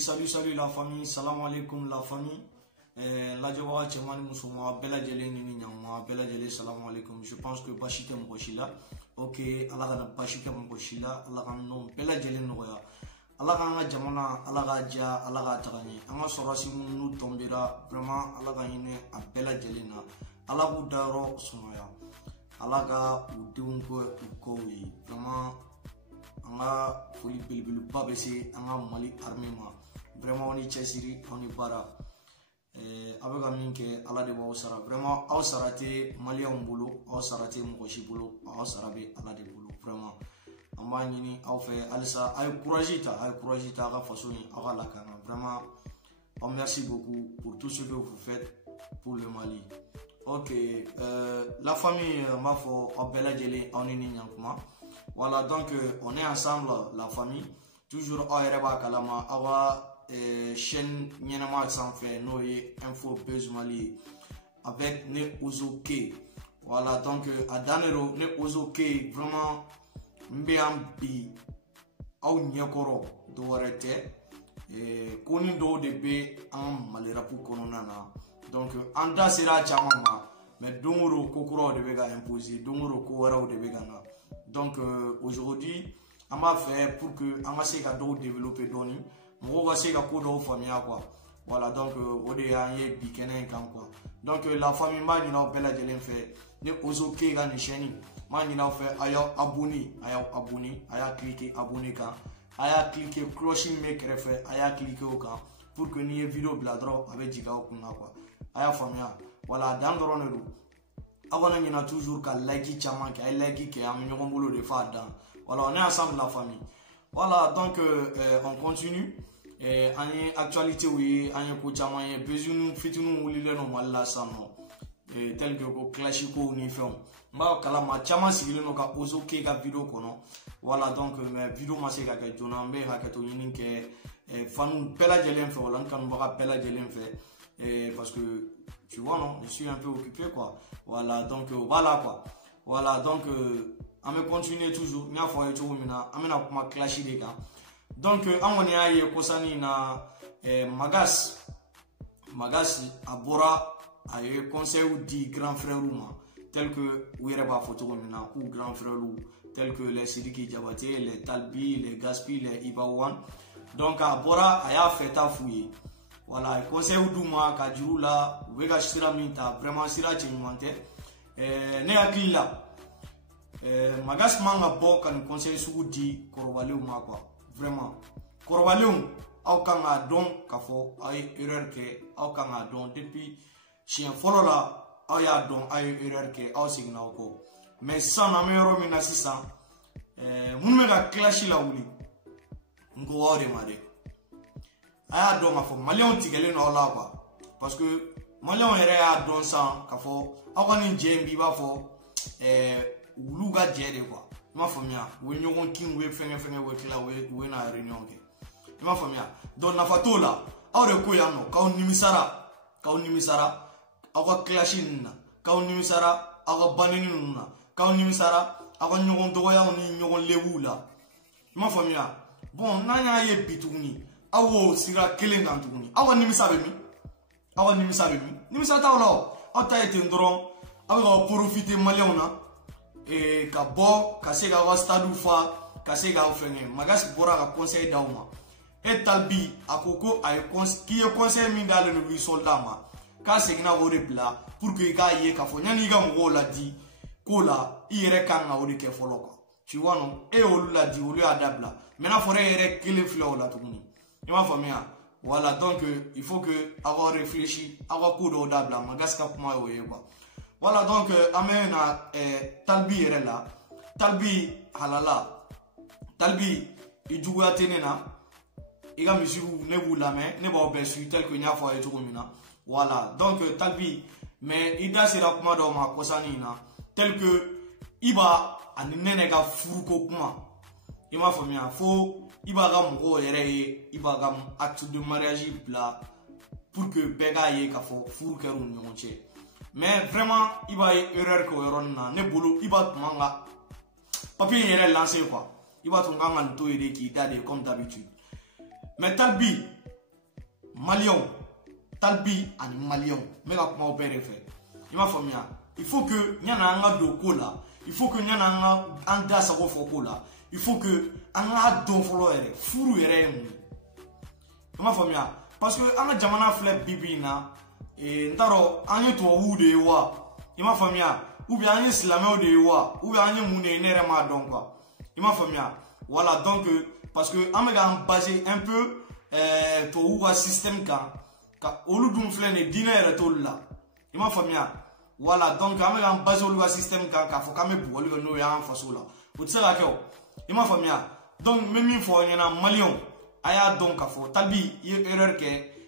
salut la famille, salam alaikum la famille. La Jawa Tchemani Moussouma, Bella Djele Nininyama, Bella Djele, salam alaikum. Je pense que Bachite Mkoshila, ok, Allah Bachite Mkoshila, Allah non, Bella Djele Noya, Allah Jamana, Allah Dja, Allah Tarani, Ama Sorasi nous tombera, vraiment, Allah Yine, à Bella Djelena, Allah Boudaro Sonoya, Allah Boudunko Ukowi, vraiment. Anga foli belebele ba be se anga Mali armée ma vraiment on est chessiri on est bara avec amin ke ala de ba sara vraiment aw sarate malien bolo aw sarate mokoshi bolo aw sarabe ala de bolo vraiment amba nyini aw fe alisa ay courage ta ga façon aw la kana vraiment merci beaucoup pour tout ce que vous faites pour le Mali. Ok, la famille m'a fait Bella Djele en Nyankuma. Voilà, donc on est ensemble, la famille. Toujours à Ereba Kalama, à la chaîne Nyenama sans faire Noé Info Buzz Mali avec Ne Ozoke. Voilà, donc à Danero, Ne Ozoke, vraiment, Mbiambi, au Nyakoro, Doarete, Koni do de B en Malerapu Kononana. Donc, Anda sera Chamama, mais Dongoro Kokoro de Vega imposé, Dongoro Kowara de Vegana. Donc, aujourd'hui, on m'a fait pour que on va se développer Doni, on va se faire famille quoi. Voilà, donc, on est à Bikene quoi. Donc, la famille m'a dit non, Bella Djele fait, ne ozoke ga ni chaîne, m'a dit non fait, aya abonné, aya cliquer abonné quand, aya cliquer cloche maker fait, aya cliquer au camp pour que ni vidéo bladro avec Jiga au quoi. Aya famille, voilà, dans le ronde. Avant on a toujours qu'à like chaman qui a like qui a mis un boulot de fada. Voilà, on est ensemble la famille. Voilà, donc on continue. En actualité oui, en coachama y besoin fitunu wulile no wala sano. Tel que ko classico ni film. Mba kala ma chaman sigile no ka ozo ke ka vidéo kono. Voilà, donc vidéo ma se ka ka jona mbe ha ka to yinin ke fanu Bella Djele fait wala kan ba Bella Djele fait parce que tu vois non, je suis un peu occupé quoi. Voilà, donc voilà quoi. Voilà, donc on va continuer toujours. Nya fo yeto mina, amena kuma clash les gars. Donc on est aye kosani na Magas abora aye conseil di grand frère Ouma tel que Ouireba photo mina ou grand frère ou tel que les Sidiki Diabaté, les Talbi, les Gaspi, les Ibawan. Donc abora aya feta fouiller. Voilà, conseil Oudouma Kajuru là, Wega Shira Minta, vraiment Sira Chimante. Ne akila. Magas manga bon kan conseil Soudi Korobaleum quoi. Vraiment. Korobaleum, au kanga don kafo, ay erreur ke, au kanga don depuis chien follow là, aya don ay erreur ke, au signal ko. Mais sans amero mina sisa, mun mega clash la wuli. Ngo wore mare. Aya don afo Malien tigele no la quoi parce que Malien ere a don san kafo awani jembi ba fo uluga jere quoi ma famia we nyogon king we fenge we kila we na réunion ke ma famia don na fatola awre ko yano ka nimisara awa clashin na ka nimisara awa baneni na ka nimisara awa nyogon do ya oni nyogon lewula ma famia bon nanya ye bituni awo sira kelen kan tuguni awa nimisa be mi nimisa tawlo ata ete ndoro awa profiter Malien na ka bo ka se ga wa stade fa ka se ga ofene Magas bora ka conseil dauma et Talbi akoko ay conseil min dale no soldat ma ka se gina wore bla pour que ga ye ka fo nyani ga mo la di ko la ire kan na wori ke folo ko tu vois non et olu la di olu adabla maintenant fore ire kele flow la tuguni. Ma famille, voilà, donc il faut que avoir réfléchi, avoir coup d'odable, Magas kapuma quoi. Voilà, donc amena Talbi est là, Talbi halala, Talbi il joue à tenena, il a musique ne vous la main, ne va pas sur tel que n'y a pas et tout mina. Voilà, donc Talbi, mais il a ses rapports dans ma kosanina, tel que il va à nenega furuko kuma. Il m'a fait un faux, il va acte de mariage bla pour que Bega ye ka fo fou keru nyonche. Mais vraiment, il va erreur ko eronna ne bolo il va manga papier yere lancé quoi. Il va ton ganga nto ere qui dade comme d'habitude. Mais Talbi Malion, Talbi ani Malion, mais la comment opérer fait. Il m'a fait bien. Il faut que n'y en a un de cola. Il faut que n'y en a un das à cola. Il faut que un a don follower fou et il m'a fait bien. Parce que un jamana flip bibina et n'taro un y to ou de wa. Il m'a fait bien. Ou bien un y slamé de wa. Ou bien un y mouné n'ere ma don quoi. Il m'a fait bien. Voilà donc parce que on m'a basé un peu to ou un système quand au lieu d'un flène dîner tout là. Il m'a fait bien. Voilà donc on m'a basé au système quand faut quand même pour le nous en face là. Vous savez là que il m'a fait bien. Donc même il faut y en a Malion. Aya donc faut talbi erreur que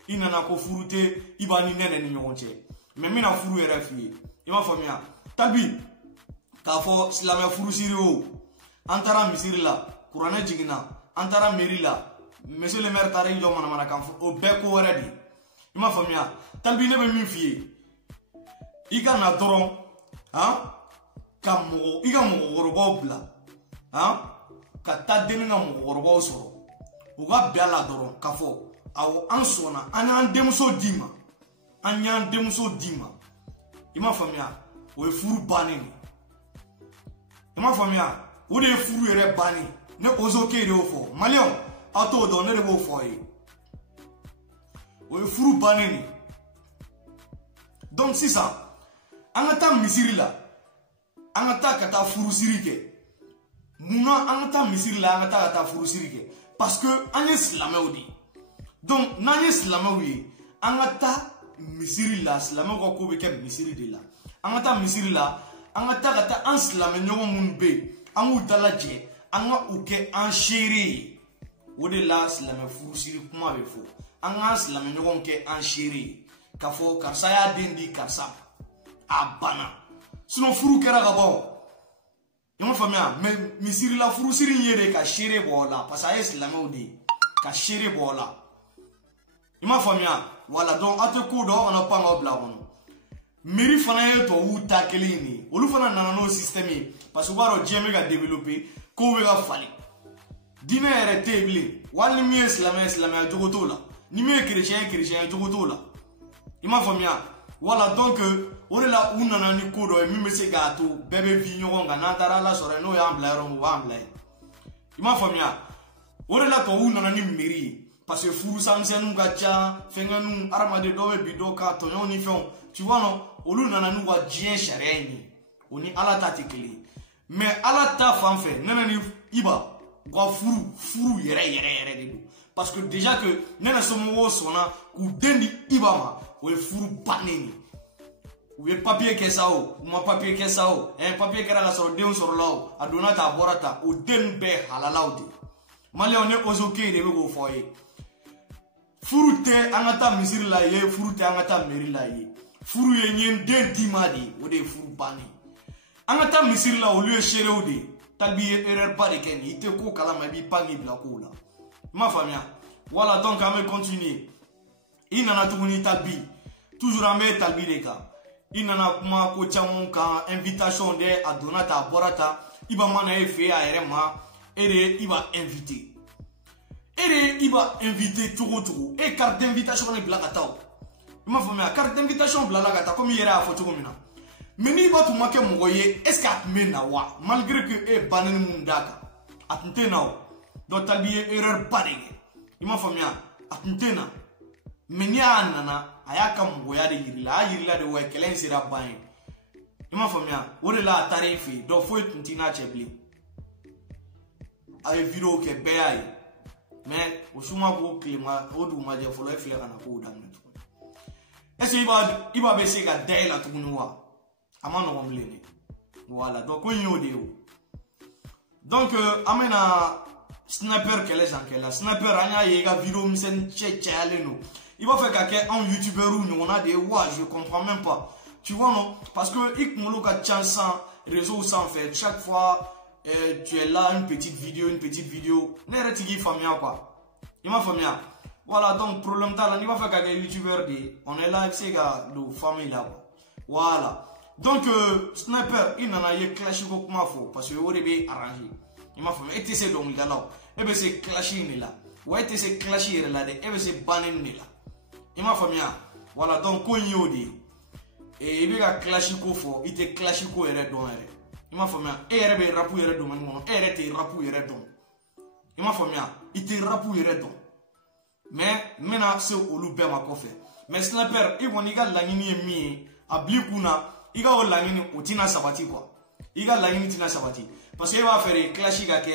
il nana ko furuté ibani nene ni ñonche mais mina furu erreur fi il m'a fait bien. Talbi ka fo islamé furu siri o antara misiri la Qur'an jigina antara mairie la monsieur le maire tare jo mana kan fo o be ko wara di il m'a fait bien. Talbi ne be min fi iga na doron hein kamo iga mo gorobo bla hein ka ta deni na mo gorobo soro o ga biala doron ka fo awo ansona anya ndemso dima anya ndemso dima ima famia o furu bani ima famia o de furu ere bani ne ozo ke de o fo malion ato do ne de bo fo yi o furu bani ni donc c'est ça angata misiri la angata kata furu sirike muna angata misiri la angata kata furu sirike parce que anye islamé odi donc nanye islamé wi angata misiri la islamé ko be ke misiri de la angata misiri la angata kata an islamé nyomo mun be angu dalaje anga uke an chéri wode la islamé furu siri kuma be fo anga islamé nyomo ke an chéri ka fo ka saya dendi ka sa abana sinon furu kera ga bon yama famia mais misiri la furu siri yere ka chéri bola parce que islamé odi ka chéri bola yama famia voilà donc ate ko do on a pas ngobla on miri fana to wu takelini olu fana nana no système parce que baro jeme ga développer ko be ga fali dina ere table wal mi islamé jogoto la ni mi chrétien jogoto la yama famia voilà donc on est là où nana ni ko do mi me se gato bébé vignon ga na tara la sore no ya ambla ro wa ambla yama famia on est là to où nana ni miri parce que furu samsenu gacha fenganu armade dobe bidoka tonyo ni fon tu vois non olu nana nu wa dien chareni oni ala tatikeli mais ala ta fanfe nana ni iba gwa furu yere de parce que déjà que nana somo sona ku dendi iba ma o furu baneni ou le papier que ça o ma papier que ça o un papier que la so de sur lao adona ta borata o den be halalaude mali on est ozoké de go foyer furu te angata misiri la ye furu te angata meri la ye furu ye nyen de dimadi o de furu bani angata misiri la o lieu chere o de talbi erreur pas de ken ite ko kala ma bi pangi bla ko la ma famille voilà donc on va continuer inana tuguni talbi toujours amé talbi de ka inana kuma ko chamon ka invitation de adonata borata iba mana e fe a erema ere iba invité et il va inviter tout et carte d'invitation est blagata il m'a fait carte d'invitation blagata comme il a fait tout comme mais ni va tout manquer mon goyer est-ce qu'à mena wa malgré que e banen mundaka atentena donc talbi erreur pas de il m'a fait atentena mais ni anana ayaka mon goya de yirila de ouais kelen sera ban il m'a fait on est là tarifi donc faut tintina chebli ay vidéo ke bayay mais au souma ko climat o du ma je folo e fle kana ko dan net est-ce il va baisser ga daila tunuwa amano omlene voilà donc on yodi donc amena snapper que les gens que la snapper anya yega vidéo misen tchétchaleno il va faire que un youtubeur ou on a des ouais je comprends même pas tu vois non parce que ikmolo ka chance réseau sans faire chaque fois tu es là, une petite vidéo, n'est-ce pas famille quoi? Il m'a famille. Voilà, donc problème là, il va faire qu'un youtubeur dit, on est là, c'est gars de famille là. Voilà. Donc sniper, il n'en a eu clash beaucoup ma faux parce que au début arrangé. Il m'a famille. Et c'est donc là, et ben c'est clash là. Ouais, c'est clash là, et ben c'est banné là. Il m'a famille. Voilà, donc, quand il dit, et il y a classico fort, il était classico et redon. Il m'a famille. Et il y a rapou et redon. Et il y a rapou et redon. Il m'a famille. Il était rapou et redon. Mais, maintenant, c'est au loupé ma coffre. Mais sniper, il y a l'anini et mi, à Blikuna, il y a l'anini au Tina Sabati, quoi. Il y a l'anini Tina Sabati. Parce qu'il va faire classique à que,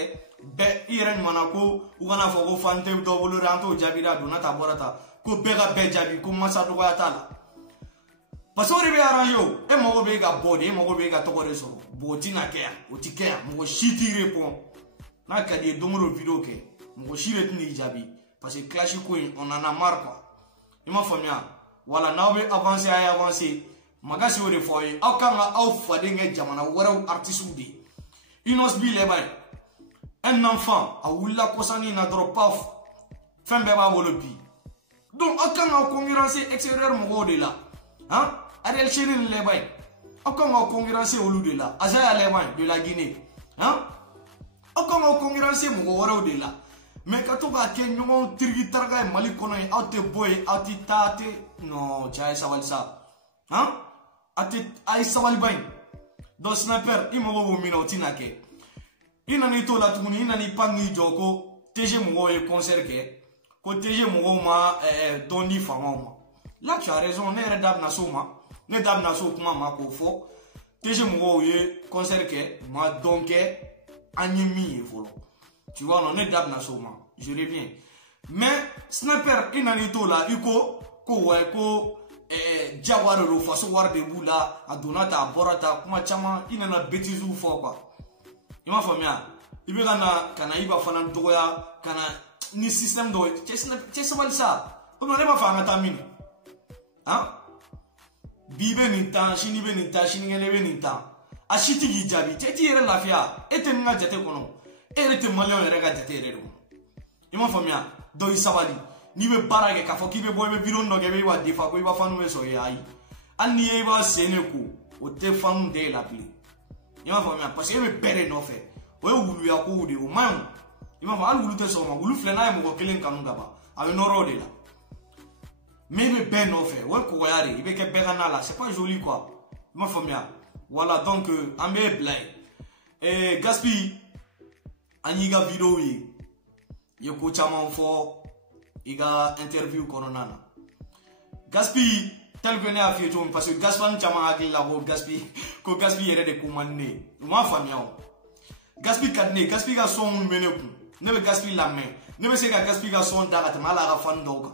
il y a un manako, ou un affaire fante, ou double ranto, jabira, donata borata. Ko bega bejabi ko masa do yatala parce que rebe arrange e mo bega body mo bega to ko reso botina ke otikea mo shiti répond na ka de domoro vidéo ke mo shire tini jabi parce que clash ko on en a marre quoi il m'a famille wala na be avancer ay avancer magasi o de foy akanga au fade nge jamana wara artiste di inos bi le bay un enfant a wula kosani na drop off fin be ba wolopi. Donc, aucun concurrence extérieure de là. Hein? Ariel Chénin les bains. Aucun concurrence au loup de là. Azaya les bains de la Guinée. Hein? Aucun concurrence de là. Mais quand on va qu'il y a un tirgi targa et malikono et out boy, out tate. Non, tu as savali ça. Hein? Aïe savali bain. Donc, sniper, il m'a vu minotinake. Il n'a ni tout la tourne, il n'a ni pas ni joko. TG mou et concert que. TG Mouma Doni Famama. Là tu as raison, ne redab na soma, ne dab na so kuma ma ko fo. TG Mouma ye concert que ma donké animi volo. Tu vois non ne dab na soma. Je reviens. Mais sniper inanito là iko ko ko Jaguar lo faso war de bula adonata borata kuma chama inana bêtise fo quoi. Il m'a famille. Il veut kana iba fana doya kana ni système do c'est ça comme on n'est pas faire tamine hein bibe ni tan shini be ni tan shini ngene be ni tan ashiti gi jabi teti yere lafia ete nga jate kono erete malion yere ga jate yere do ima famia do isabali ni be barage ka fo ki be boy be biro no ge be wa defa ko iba fanu be so yayi ani e ba seneku o te fanu de la pli ima famia parce que be bere no fe o wulu ya ko de o man. Il m'a dit, al wulu te soma wulu flena e mo kelen kanu gaba avec noro de là mais be ben no fait ouais ko yari il be ke begana là c'est pas joli quoi il m'a famille voilà donc ambe blay gaspi aniga vidéo yi ko chama fo iga interview koronana gaspi tel que ne a fait parce que gaspan chama akil la bo gaspi ko gaspi yere de kumanne ma famille gaspi kadne gaspi ga son meneku ne be gaspi la main ne be se ka gaspi ga son daga te mala ga fan doka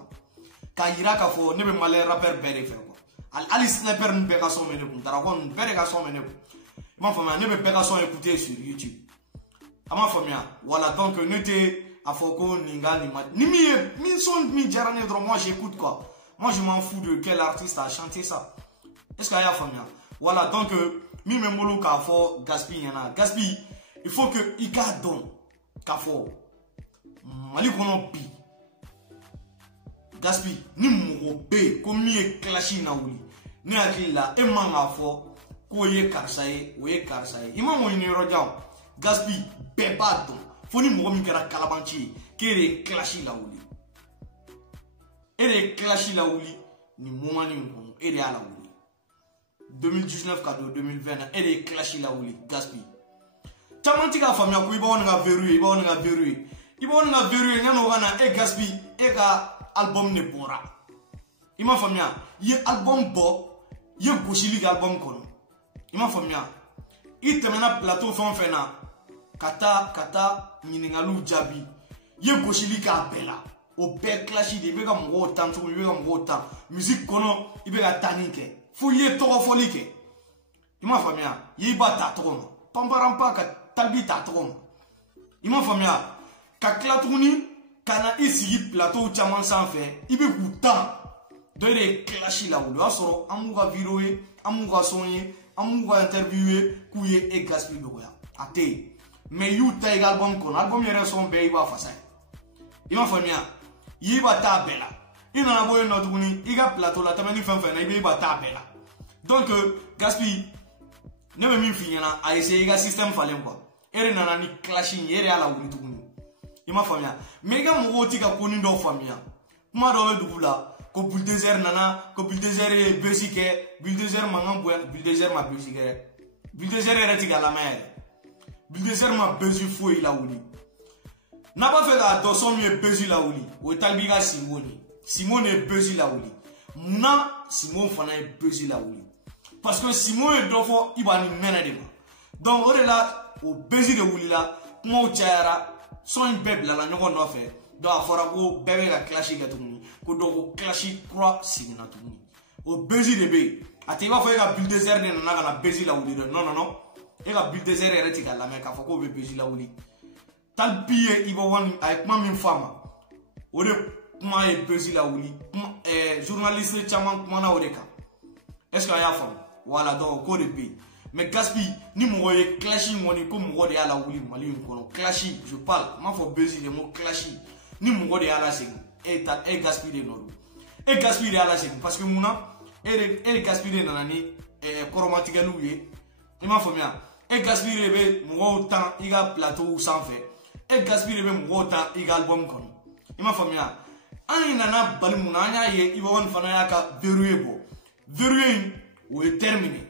ka yira ka fo ne be malé rapper bere fe ko ali sniper ne be ka son mene ku tara ko bere ka son mene ku ma famille ne be ka son écouter sur YouTube ama famille voilà donc ne te a fo ko ninga ni mi son mi jarane dro moi j'écoute quoi moi je m'en fous de quel artiste a chanté ça est-ce qu'il y a famille voilà donc mi me molo ka fo gaspi yana gaspi il faut que ika don kafo mali kono bi gaspi ni mo be ko mi e clashi na wuli ni akila e manga fo ko ye karsaye o ye karsaye ima mo ni rojaw gaspi be bato fo ni mo mi kara kalabanchi kere clashi la wuli ere clashi la wuli ni mo mani ko ere ala wuli 2019 kado 2020 ere clashi la wuli gaspi tamantika famia ko iba wona verrouiller iba wona verrouiller ngano wana e gaspi e ka album ne bora ima famia ye album bo ye goshili ga album kono ima famia itemena plateau fena kata miningalu jabi ye goshili ka bela o be clashi de be ga mo tanto be ga mo tan musique kono ibe ga tanike fo ye to folike ima famia ye ba ta to pamparampa ka talbi ta togom ima famia ka klatuni kana isi plateau chaman sans fait ibe kuta de les clashi la wulu asoro amuga vidéo amuga sonye amuga interviewer kuye e gaspi doya ate mais you take album kon album yere son be iba fasai ima famia yiba ta bela ina na boye no tuguni iga plateau la tamani fanfa na iba ta bela donc gaspi ne be min finyana a essayer ga système falen quoi ere nana ni clashing ere ala wuli tuguni ima famia mega mugoti ka koni do famia kuma do be dubula ko bulldozer nana ko bulldozer ye besi kɛ bulldozer mankan bonya bulldozer ma besi kɛ bulldozer yɛrɛ ti ka lamɛn yɛrɛ bulldozer ma besi foyi lawuli n'a b'a fɛ k'a dɔn sɔn min ye besi lawuli o ye Talibi ka Simon ye Simon ye besi lawuli munna Simon fana ye besi lawuli parce que Simon ye dɔ fɔ Iba ni mɛnɛ de ma donc o de la o besi de wulila kumaw cayara sɔn in bɛɛ bilala ɲɔgɔn nɔfɛ donc a fɔra ko bɛɛ bɛ ka clash kɛ tuguni ko donc ko clash kura seginna tuguni o besi de bɛ yen a tɛ i b'a fɔ e ka bulldozer de nana ka na besi lawuli dɛ non non non e ka bulldozer yɛrɛ tɛ ka lamɛn k'a fɔ k'o bɛ besi lawuli Talibi ye Iba One a ye kuma min fɔ a ma o de kuma ye besi lawuli journaliste caman kumana o de kan est-ce que a y'a faamu voilà donc k'o de bɛ yen mais Gaspi ni mɔgɔ ye clash kɔni ko mɔgɔ de y'a lawuli Mali in kɔnɔ clash je parle n m'a fɔ besi de mo clash ni mɔgɔ de y'a lasegin e Gaspi de nɔ don e Gaspi de y'a lasegin parce que munna e Gaspi de nana ni kɔrɔmatigɛliw ye i m'a faamuya e Gaspi de bɛ mɔgɔw tan i ka plateau sanfɛ e Gaspi de bɛ mɔgɔw tan i ka album kɔnɔ i m'a faamuya an nana bali munna an y'a ye Iba One fana y'a ka verrouille bɔ verrouille in o ye terminé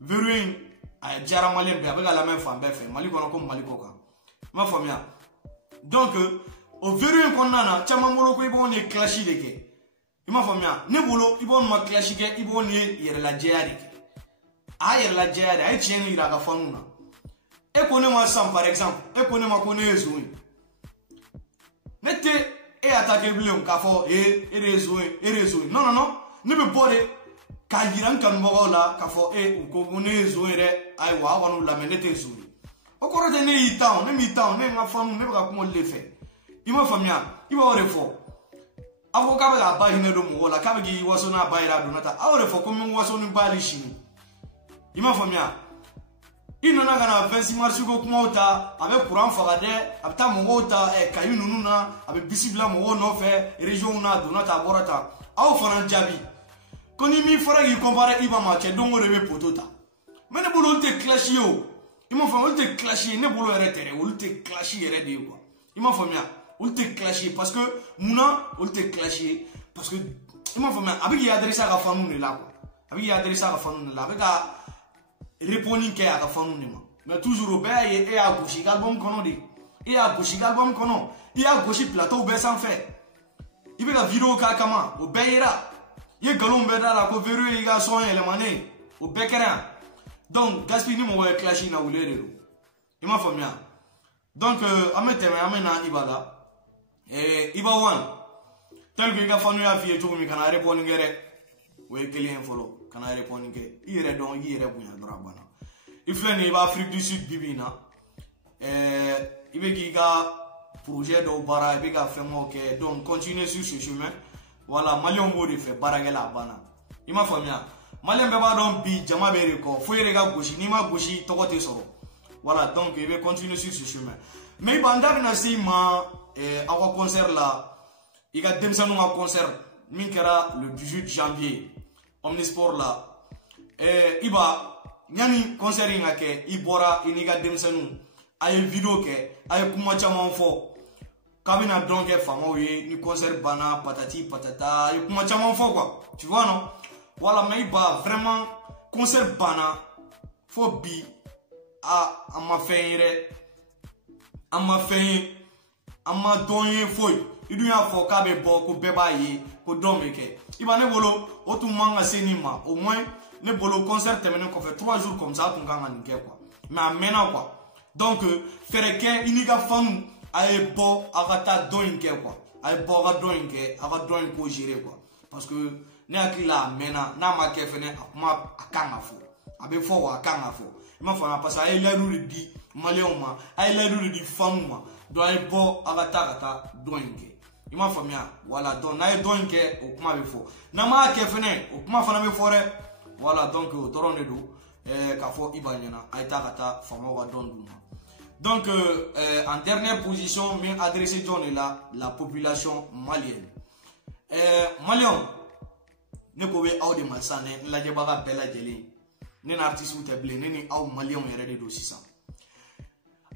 verrouille in a diyara maliyɛn bɛɛ a bɛ ka lamɛn fan bɛɛ fɛ Mali kɔnɔ ko Mali kɔ kan i m'a faamuya donc o verrouille in kɔnɔna na caman bolo ko Iba One ye clash de kɛ i m'a faamuya ne bolo Iba One ma clash kɛ Iba One ye yɛrɛlajɛya de kɛ a y'a yɛrɛlajɛya de a ye tiɲɛ yira a ka faniw na e ko ne ma sisan par exemple e ko ne ma ko ne ye zon ye ne tɛ e attaqué bilen k'a fɔ e de ye zon ye e de ye zon ye non non non ne bɛ bɔ de k'a jira n kanubagaw la k'a fɔ u ko ne ye zon ye dɛ ayiwa aw kɔni lamɛn ne tɛ zon ye o kɔrɔ tɛ ne y'i tan ne m'i tan ne ye n ka faniw ne bɛ ka kuma olu de fɛ i m'a faamuya i b'o de fɔ a ko k'a bɛ k'a ba hinɛ don mɔgɔw la k'a bɛ k'i waso n'a ba yɛrɛ a donna tan aw de fɔ ko n bɛ n waso ni ba hali sini i m'a faamuya i nana ka na 26 mars ko kumaw ta a bɛ kuran faga dɛ a bɛ taa mɔgɔw ta kayi ninnu na a bɛ bisi bila mɔgɔw nɔfɛ région na a donna tan a bɔra tan aw fana jaabi ko ni min fɔra k'i comparer Iba ma cɛ don o de bɛ poto ta mais ne bolo olu tɛ clash ye o i m'a faamuya olu tɛ clash ye ne bolo yɛrɛ tɛ dɛ olu tɛ clash yɛrɛ de ye quoi i m'a faamuya olu tɛ clash ye parce que munna olu tɛ clash ye parce que i m'a faamuya a bɛ k'i adresser a ka faniw de la quoi a bɛ k'i adresser a ka faniw de la a bɛ ka répondre kɛ a ka faniw de ma mais toujours o bɛɛ y'a ye e y'a gosi i ka album kɔnɔ de e y'a gosi i ka album kɔnɔ i y'a gosi plateau bɛɛ sanfɛ i bɛ ka vidéo k'a kama o bɛɛ yera i ye nkalon bɛɛ da la ko verrouille i ka son yɛlɛmanen o bɛɛ kɛra yan donc Gaspi ni mɔgɔ ye clash na wele de don i m'a faamuya donc an bɛ tɛmɛ an bɛ na Iba la Iba One tel que i ka fanu y'a f'i ye cogo min kana répondre kɛ dɛ o ye kelen ye fɔlɔ kana répondre kɛ i yɛrɛ dɔn i yɛrɛ bonya dɔrɔn a banna i filɛ nin ye i b'a Afrique du Sud bi in na i bɛ k'i ka projet dɔw baara i bɛ ka fɛn kɛ donc continuer sur ce chemin voilà maliyɛnw b'o de fɛ baarakɛla a banna i m'a faamuya maliyɛn bɛɛ b'a dɔn bi jama bɛ de kɔ fo i yɛrɛ ka gosi n'i ma gosi tɔgɔ tɛ sɔrɔ voilà donc i bɛ continuer sur ce chemin mais Iba n da bɛna se i ma aw ka concert la i ka denmisɛnninw ka concert min kɛra le 18 janvier Omnisport la Iba yanni concert in ka kɛ i bɔra i n'i ka denmisɛnninw a ye vidéo kɛ a ye kuma caman fɔ k'a bɛna dɔn kɛ faamaw ye ni concert banna patati patata a ye kuma caman fɔ quoi tu vois non voilà mais Iba vraiment concert banna fo bi an ma fɛn ye dɛ an ma fɛn ye an ma dɔn ye foyi i dun y'a fɔ k'a bɛ bɔ ko bɛɛ b'a ye ko dɔn bɛ kɛ Iba ne bolo o tun man ka se nin ma au moins ne bolo concert tɛmɛnen kɔfɛ 3 jours comme ça a tun kan ka nin kɛ quoi mais a mɛnna quoi donc fɛrɛ kɛ i n'i ka fanu a ye bɔ a ka taa dɔn in kɛ quoi a ye bɔ a ka dɔn in kɛ a ka dɔn in ko gérer quoi parce que ne hakili la a mɛnna n'a ma kɛ fɛnɛ a kuma a kan ka fɔ a bɛ fɔ wa a kan ka fɔ i m'a faamuya parce que a ye layidu de di maliyɛnw ma a ye layidu de di fanuw ma donc a ye bɔ a ka taa dɔn in kɛ i m'a faamuya voilà donc n'a ye dɔn in kɛ o kuma bɛ fɔ n'a ma kɛ fɛnɛ o kuma fana bɛ fɔ dɛ voilà donc o dɔrɔn de don k'a fɔ Iba ɲɛna a ye taa ka taa faamaw ka dɔn d'u ma donc en dernière position min adressé jɔn de la population malienne maliyɛnw ne ko bɛ aw de ma sisan n lajɛbaga bɛɛ lajɛlen ne na artiste tɛ bilen ne ni aw maliyɛnw yɛrɛ de don sisan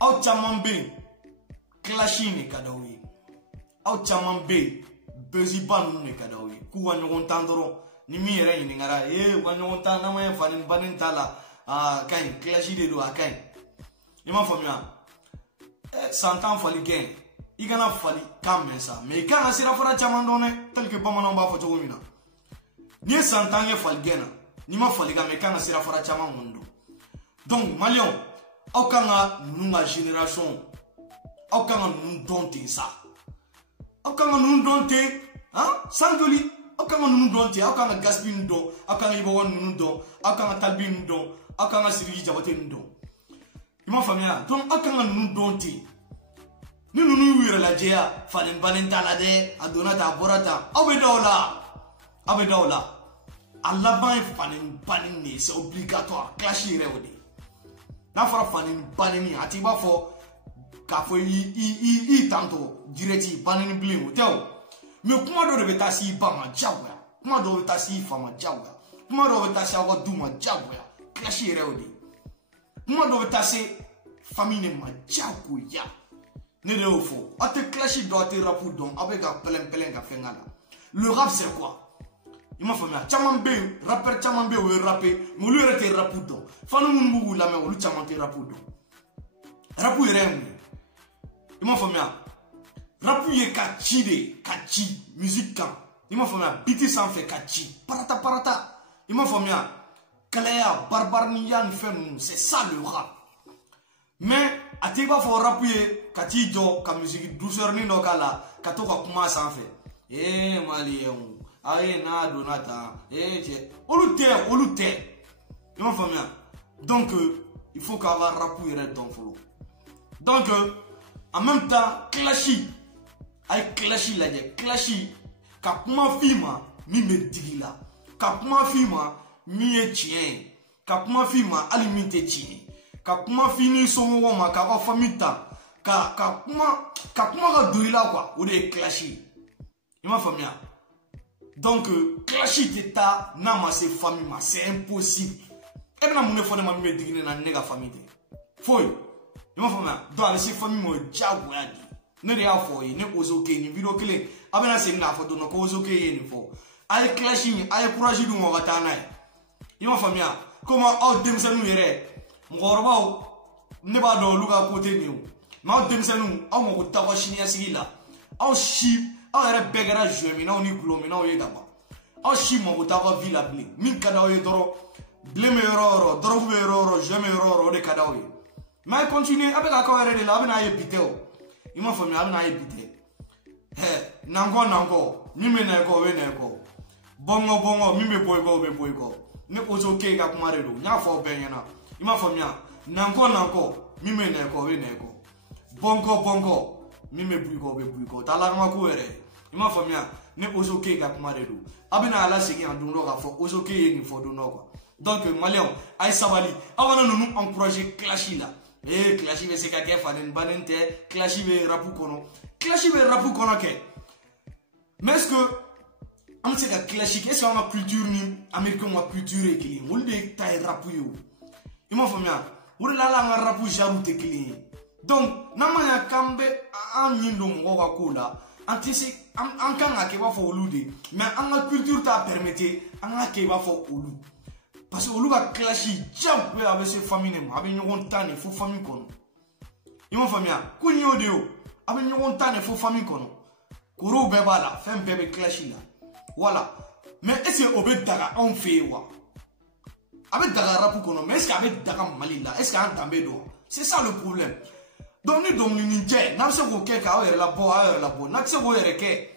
aw caman bɛ yen clash in de ka d'aw ye aw caman bɛ yen bezi ban ne kadawi ku wa ɲɔgɔn tan dɔrɔn ni min yɛrɛ ɲiningara u ka ɲɔgɔn tan n'a ma ye fani bannen t'a la a ka ɲi clash de don a ka ɲi i m'a faamuya san tan fali gɛn i kana fali kan mɛn sa mais i kan ka sirafara caman dɔn dɛ tel que bamananw b'a fɔ cogo min na n'i ye san tan kɛ fali gɛn na n'i ma fali kan mɛn i kan ka sirafara caman kɔni dɔn donc maliyɛnw aw kan ka ninnu ka génération aw kan ka ninnu dɔn ten sa aw kan ka ninnu dɔn ten sans joli aw kan ka ninnu dɔn ten aw kan ka gaspi ninnu dɔn aw kan ka ibɔgɔ ninnu dɔn aw kan ka talibi ninnu dɔn aw kan ka siriki jabate ninnu dɔn i m'a faamuya donc aw kan ka ninnu dɔn ten ni ninnu y'u yɛrɛ lajɛya fani bannen t'a la dɛ a donna tan a bɔra tan aw bɛ da o la aw bɛ da o la a laban ye fani bannen de ye c'est obligatoire clash yɛrɛ o de ye n'a fɔra fani bannen a t'i b'a fɔ k'a fɔ i tantɔ direct bannen bilen o tɛ o mais kuma dɔ de bɛ taa se i ba ma diyagoya kuma dɔ bɛ taa se i fa ma diyagoya kuma dɔ bɛ taa se aw ka du ma diyagoya clash yɛrɛ o de ye kuma dɔ bɛ taa se famille de ma diyagoya ne de y'o fɔ aw tɛ clash dɔn aw tɛ rap dɔn aw bɛ ka pɛlɛn ka fɛn k'a la le rap c'est quoi i m'a faamuya caman bɛ yen rappeur caman bɛ yen o ye rappé mais olu yɛrɛ tɛ rap dɔn fani minnu b'u lamɛn olu caman tɛ rap dɔn rap yɛrɛ ye mun ye i m'a faamuya rap ye ka ci de ka ci musique kan i m'a faamuya biti sanfɛ ka ci parata i m'a faamuya kalaya barbarniya ni fɛn ninnu c'est ça le rap mais a t'i b'a fɔ rap ye ka t'i jɔ ka musique douceur ni dɔ k'a la ka to ka kuma a sanfɛ maliyɛnw aw ye n'a donna tan cɛ olu tɛ i m'a faamuya donc il faut k'aw ka rap yɛrɛ dɔn fɔlɔ donc en même temps clash a ye clash lajɛ clash ka kuma f'i ma min bɛ digi la ka kuma f'i ma min ye tiɲɛ ye ka kuma f'i ma hali min tɛ tiɲɛ ye ka kuma f'i ni somɔgɔw ma k'a ka famille ta ka kuma ka don i la quoi o de ye clash ye i m'a faamuya donc clash tɛ taa n'a ma se famille ma c'est impossible e bɛna mun de fɔ ne ma min bɛ digi ne na ni ne ka famille tɛ foyi i m'a faamuya donc a bɛ se famille ma o ye diyagoya de ye ne de y'a fɔ aw ye ne Ozo K nin video kelen a bɛna segin k'a fɔ don dɔ ko Ozo K ye nin fɔ a ye clash in a ye courage d'u ma ka taa n'a ye i m'a faamuya komi aw denmisɛnninw yɛrɛ mɔgɔkɔrɔbaw ne b'a dɔn olu ka côté nin o mais aw denmisɛnninw aw mako t'aw ka siniɲɛsigi la aw yɛrɛ bɛɛ kɛra jouet-minanw ni gulɔminanw ye ka ban aw si mako t'aw ka vie la bilen min ka d'aw ye dɔrɔn bilen bɛ yɔrɔ o yɔrɔ drogue bɛ yɔrɔ o yɔrɔ jouet bɛ yɔrɔ o yɔrɔ o de ka d'aw ye mais a ye continuer a bɛ ka k'aw yɛrɛ de la a bɛ n'a ye bi tɛ o i m'a faamuya a bɛ n'a ye bi tɛ nankɔ min bɛ na i kɔ o bɛ na i kɔ bɔngɔ min bɛ bɔ i kɔ o bɛ bɔ i kɔ ne Ozo K ka kuma de don n y'a fɔ aw bɛɛ ɲɛna i m'a faamuya nankɔ min bɛ na i kɔ o bɛ na i kɔ bɔngɔ min bɛ bɔ i kɔ o bɛ bɔ i kɔ o t'a lakamako yɛrɛ i m'a faamuya ne Ozo K ka kuma de don a bɛ na ala segin a don dɔ k'a fɔ Ozo K ye nin fɔ don dɔ quoi donc maliyɛnw a ye sabali aw kana ninnu encourager clash la clash bɛ se ka kɛ fani bannen tɛ clash bɛ rap kɔnɔ kɛ mais est-ce que an bɛ se ka clash kɛ est-ce que an ka culture ni américain ka culture ye kelen ye olu de ta ye rap ye o i m'a faamuya o de la hali an ka rap genre tɛ kelen ye donc n'an ma ɲa k'an bɛ an ɲin don mɔgɔw ka ko la an tɛ se an kan ka kɛ i b'a fɔ olu de mais an ka culture t'a permettre an ka kɛ i b'a fɔ olu parce que olu ka clash diyagoya a bɛ se famille de ma a bɛ ɲɔgɔn tan de fo famille kɔnɔ i m'a faamuya ko nin y'o de ye o a bɛ ɲɔgɔn tan de fo famille kɔnɔ korow bɛɛ b'a la fɛn bɛɛ bɛ clash la voilà mais est ce que o bɛ daga anw fɛ yen wa a bɛ daga rap kɔnɔ mais est ce que a bɛ daga Mali la est ce que an danbe don c'est ça le problème donc ni dɔnkili cɛ n'a bɛ se k'o kɛ k'aw yɛrɛ labɔ n'a tɛ se k'o yɛrɛ kɛ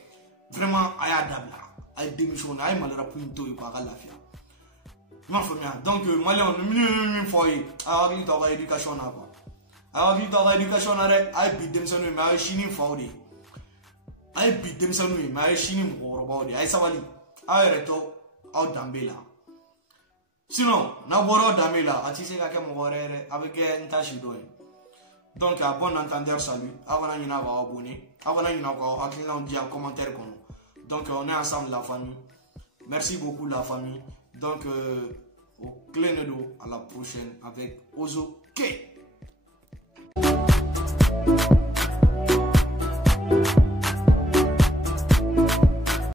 vraiment a y'a dabila a ye démissionné a ye Mali rap in to yen quoi a ka lafiya i m'a faamuya donc maliyɛnw ni minnu ye min fɔ aw ye a hakili to aw ka éducation na quoi a hakili to aw ka éducation na dɛ a ye bi denmisɛnninw ye mais a ye sini faw de ye a ye bi denmisɛnninw ye mais a ye sini mɔgɔkɔrɔbaw de ye a ye sabali aw yɛrɛ to aw danbe la sinon n'a bɔra aw danbe la a tɛ se ka kɛ mɔgɔ wɛrɛ yɛrɛ a bɛ kɛ n ta si dɔ ye donc à bon entendeur salut aw kana ɲinɛ k'aw abonner aw kana ɲinɛ k'aw hakilinaw di en commentaire kɔnɔ donc on est ensemble la famille merci beaucoup la famille donc au clé de dos à la prochaine avec Ozo K.